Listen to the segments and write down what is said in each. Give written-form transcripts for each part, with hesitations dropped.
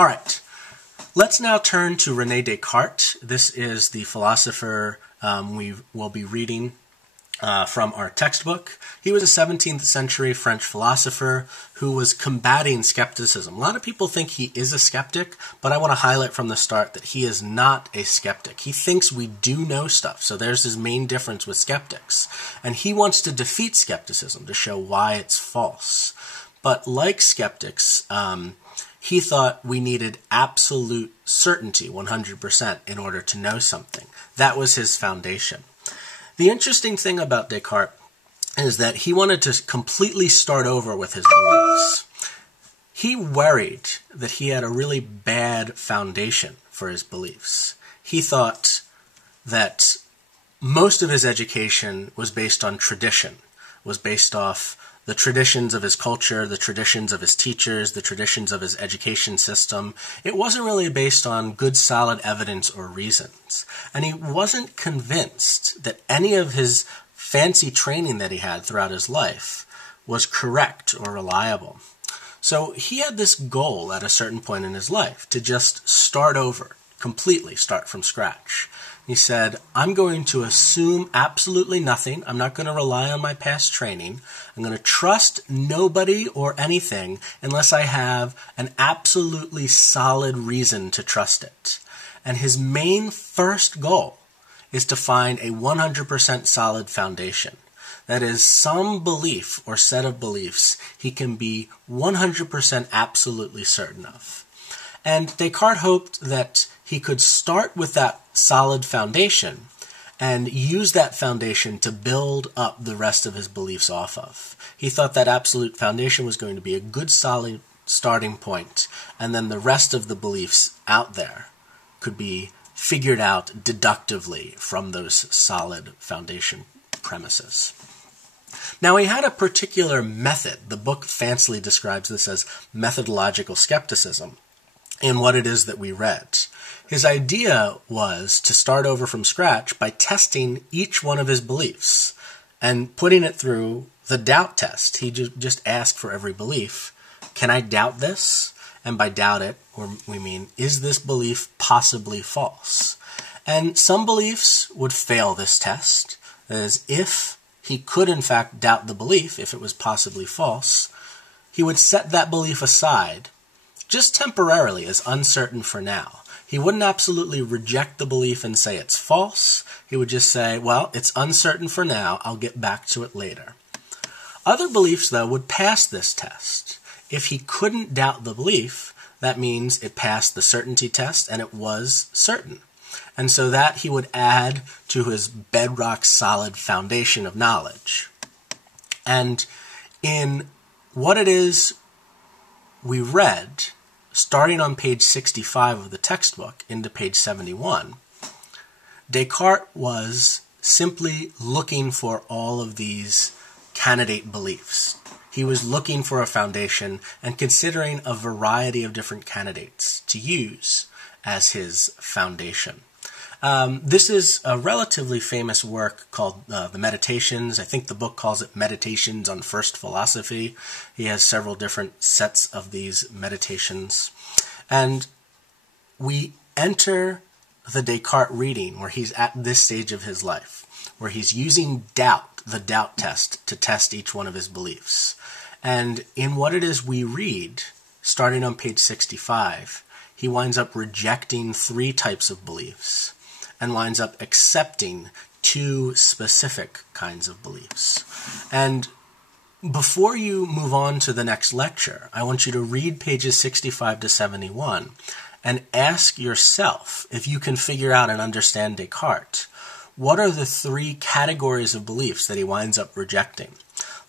All right, let's now turn to René Descartes. This is the philosopher we will be reading from our textbook. He was a 17th century French philosopher who was combating skepticism. A lot of people think he is a skeptic, but I want to highlight from the start that he is not a skeptic. He thinks we do know stuff, so there's his main difference with skeptics. And he wants to defeat skepticism to show why it's false. But like skeptics, he thought we needed absolute certainty, 100%, in order to know something. That was his foundation. The interesting thing about Descartes is that he wanted to completely start over with his beliefs. He worried that he had a really bad foundation for his beliefs. He thought that most of his education was based on tradition, was based off the traditions of his culture, the traditions of his teachers, the traditions of his education system. It wasn't really based on good, solid evidence or reasons. And he wasn't convinced that any of his fancy training that he had throughout his life was correct or reliable. So he had this goal at a certain point in his life to just start over, completely start from scratch. He said, I'm going to assume absolutely nothing. I'm not going to rely on my past training. I'm going to trust nobody or anything unless I have an absolutely solid reason to trust it. And his main first goal is to find a 100% solid foundation. That is, some belief or set of beliefs he can be 100% absolutely certain of. And Descartes hoped that he could start with that solid foundation and use that foundation to build up the rest of his beliefs off of. He thought that absolute foundation was going to be a good solid starting point, and then the rest of the beliefs out there could be figured out deductively from those solid foundation premises. Now, he had a particular method. The book fancily describes this as methodological skepticism in what it is that we read. His idea was to start over from scratch by testing each one of his beliefs and putting it through the doubt test. He just asked for every belief, can I doubt this? And by doubt it, we mean, is this belief possibly false? And some beliefs would fail this test. That is, if he could in fact doubt the belief, if it was possibly false, he would set that belief aside just temporarily as uncertain for now. He wouldn't absolutely reject the belief and say it's false. He would just say, well, it's uncertain for now. I'll get back to it later. Other beliefs, though, would pass this test. If he couldn't doubt the belief, that means it passed the certainty test and it was certain. And so that he would add to his bedrock solid foundation of knowledge. And in what it is we read, starting on page 65 of the textbook into page 71, Descartes was simply looking for all of these candidate beliefs. He was looking for a foundation and considering a variety of different candidates to use as his foundation. This is a relatively famous work called The Meditations. I think the book calls it Meditations on First Philosophy. He has several different sets of these meditations. And we enter the Descartes reading where he's at this stage of his life, where he's using doubt, the doubt test, to test each one of his beliefs. And in what it is we read, starting on page 65, he winds up rejecting 3 types of beliefs and winds up accepting 2 specific kinds of beliefs. And before you move on to the next lecture, I want you to read pages 65 to 71 and ask yourself if you can figure out and understand Descartes. What are the 3 categories of beliefs that he winds up rejecting?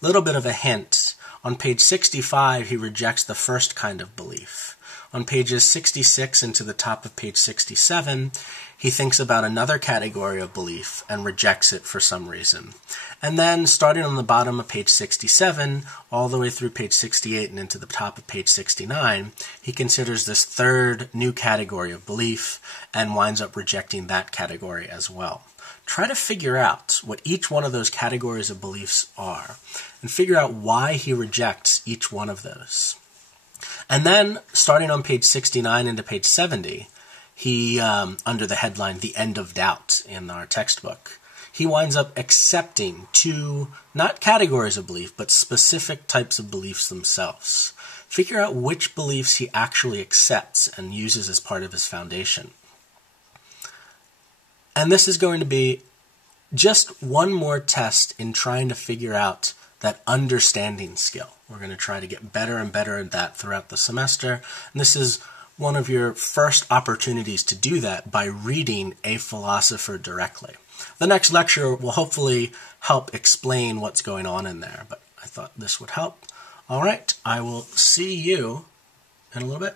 A little bit of a hint. On page 65, he rejects the first kind of belief. On pages 66 and to the top of page 67, he thinks about another category of belief and rejects it for some reason. And then, starting on the bottom of page 67, all the way through page 68 and into the top of page 69, he considers this third new category of belief and winds up rejecting that category as well. Try to figure out what each one of those categories of beliefs are and figure out why he rejects each one of those. And then, starting on page 69 into page 70, he, under the headline, The End of Doubt in our textbook, he winds up accepting two, not categories of belief, but specific types of beliefs themselves. Figure out which beliefs he actually accepts and uses as part of his foundation. And this is going to be just one more test in trying to figure out that understanding skill. We're going to try to get better and better at that throughout the semester. And this is one of your first opportunities to do that by reading a philosopher directly. The next lecture will hopefully help explain what's going on in there, but I thought this would help. All right, I will see you in a little bit.